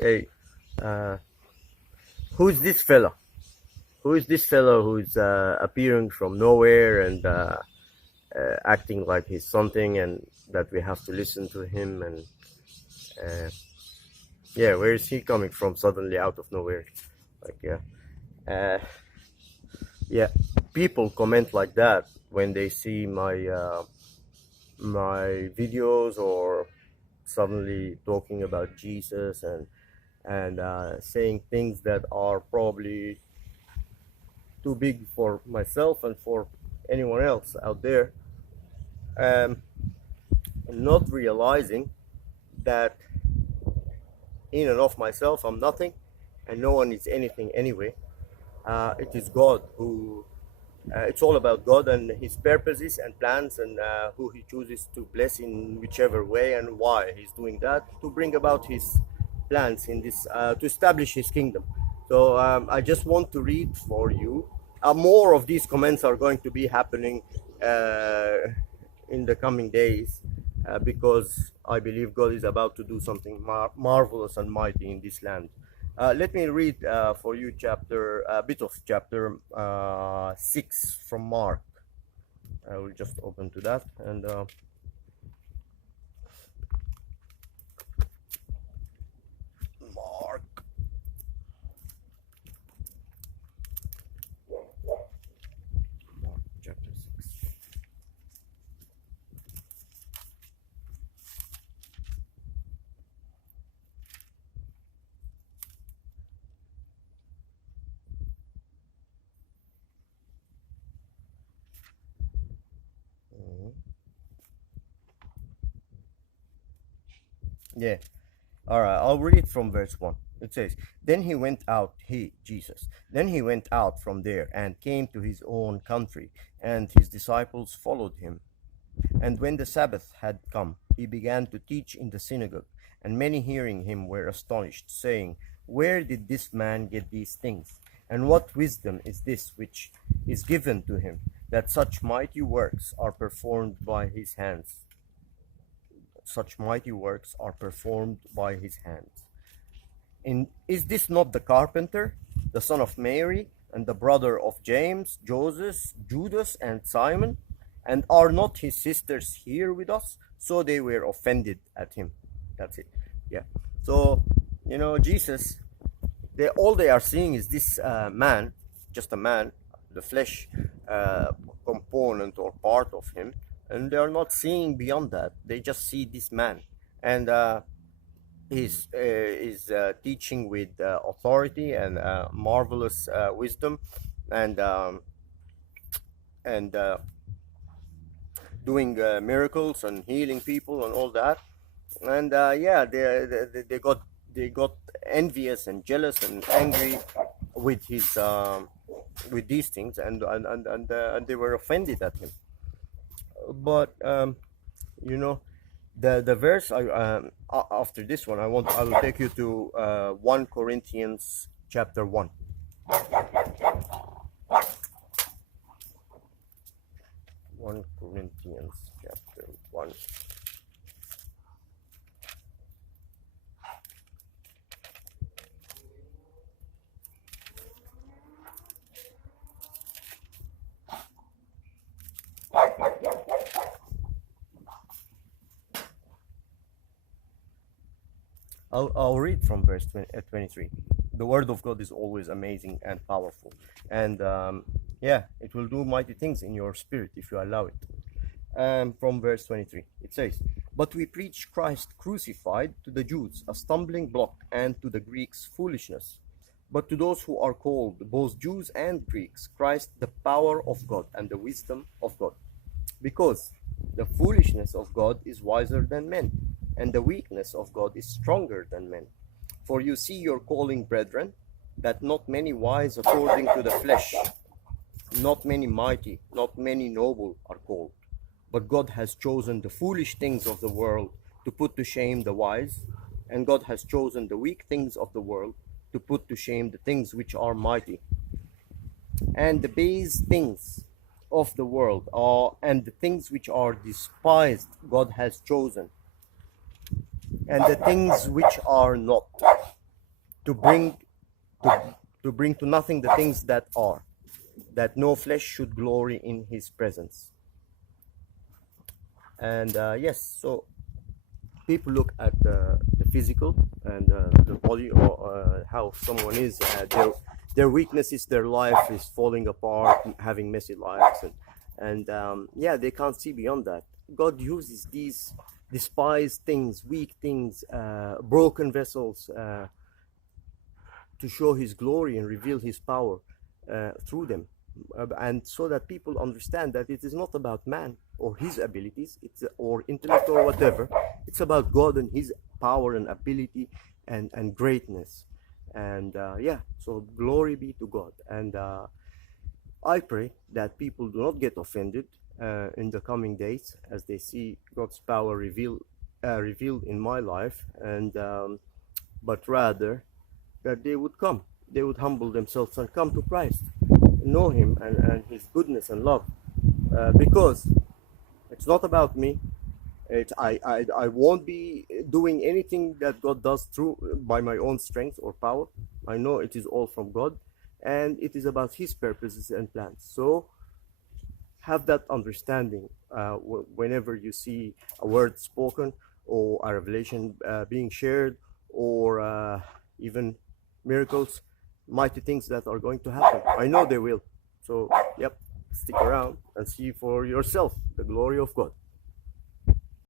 Hey, uh, who's this fella? Who is this fellow who's appearing from nowhere and acting like he's something and that we have to listen to him? And uh, yeah, where is he coming from suddenly out of nowhere? Like, uh, yeah, people comment like that when they see my videos or suddenly talking about Jesus and saying things that are probably too big for myself and for anyone else out there, um, not realizing that in and of myself I'm nothing and no one is anything anyway. It is God who, it's all about God and his purposes and plans and who he chooses to bless in whichever way and why he's doing that to bring about his plans in this, to establish his kingdom. So I just want to read for you. More of these comments are going to be happening uh, in the coming days because I believe God is about to do something marvelous and mighty in this land. Let me read for you a bit of chapter 6 from Mark. I will just open to that and Mark, Mark chapter 6. Mhm. Yeah. All right, I'll read it from verse 1. It says, Then he went out, he, Jesus, then he went out from there and came to his own country, and his disciples followed him. And when the Sabbath had come, he began to teach in the synagogue, and many hearing him were astonished, saying, Where did this man get these things? And what wisdom is this which is given to him, that such mighty works are performed by his hands? Such mighty works are performed by his hands. Is this not the carpenter, the son of Mary, and the brother of James, Joseph, Judas, and Simon? And are not his sisters here with us? So they were offended at him. That's it. Yeah. So, Jesus, all they are seeing is this man, just a man, the flesh uh, component or part of him, and they are not seeing beyond that. They just see this man. And is teaching with authority and marvelous wisdom and and doing miracles and healing people and all that. And yeah, they got envious and jealous and angry with his with these things, and they were offended at him. But you know the verse after this one, I will take you to 1 Corinthians chapter 1. 1 Corinthians chapter 1. I'll read from verse 23. The word of God is always amazing and powerful, and yeah, it will do mighty things in your spirit if you allow it. From verse 23, it says, But we preach Christ crucified, to the Jews a stumbling block, and to the Greeks foolishness. But to those who are called, both Jews and Greeks, Christ the power of God and the wisdom of God. Because the foolishness of God is wiser than men, and the weakness of God is stronger than men. For you see your calling, brethren, that not many wise according to the flesh, not many mighty, not many noble are called. But God has chosen the foolish things of the world to put to shame the wise, and God has chosen the weak things of the world to put to shame the things which are mighty. And the base things of the world and the things which are despised, God has chosen, and the things which are not, to bring to bring to nothing the things that are, that no flesh should glory in his presence. And yes, so people look at the physical and the body, or how someone is, their weaknesses, their life is falling apart, having messy lives, and yeah, they can't see beyond that. God uses these despised things, weak things, broken vessels, to show his glory and reveal his power through them, and so that people understand that it is not about man or his abilities, or intellect or whatever. It's about God and his power and ability and greatness. And yeah, so glory be to God. And I pray that people do not get offended in the coming days as they see God's power revealed in my life, and but rather that they would humble themselves and come to Christ, know him and his goodness and love, because it's not about me. I won't be doing anything that God does through by my own strength or power. I know it is all from God, and it is about his purposes and plans. So have that understanding whenever you see a word spoken, or a revelation being shared, or even miracles, mighty things that are going to happen. I know they will. So, yep, stick around and see for yourself the glory of God.